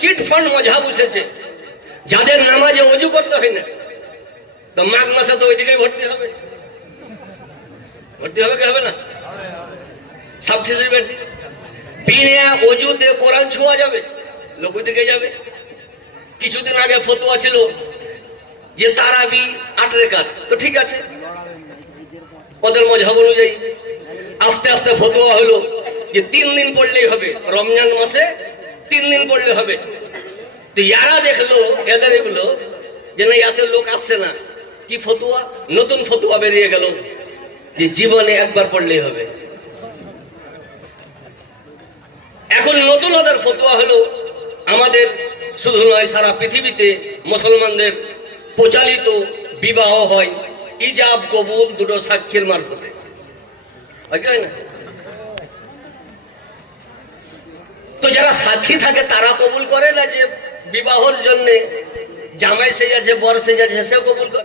Chit fund মজাব উঠেছে, যাদের নামাজে অজু করতে হয় না, তো মাঘ মাসে তো ওইদিকেই ভর্তি হবে। ভর্তি হবে কি হবে না? সব ঠিক বেশি বিনা অজুতে কোরআন ছোঁয়া যাবে, লোক ওইদিকে যাবে। কিছুদিন আগে ফতোয়া ছিল যে তারাবি 8 রাকাত, তো ঠিক আছে ওদের মজহাব অনুযায়ী। আস্তে আস্তে ফতোয়া হলো যে 3 দিন পড়লেই হবে, রমজান মাসে 3 দিন পড়লে হবে। তো ইয়ারা দেখলো এদের এগুলো যে না, ইয়াতে লোক আসছে না, কি ফতোয়া, নতুন ফতোয়া বেরিয়ে গেল যে জীবনে একবার পড়লেই হবে। এখন নতুন ওদের ফতোয়া হলো আমাদের শুধু নয়, সারা পৃথিবীতে মুসলমানদের প্রচলিত বিবাহ হয় ইজাব কবুল দুটো সাক্ষীর মারফতে, হয় না? তো যারা সাক্ষী থাকে তারা কবুল করে না যে বিবাহর জন্য জামাই সেজেছে বর সেজেছে, সেও কবুল করে।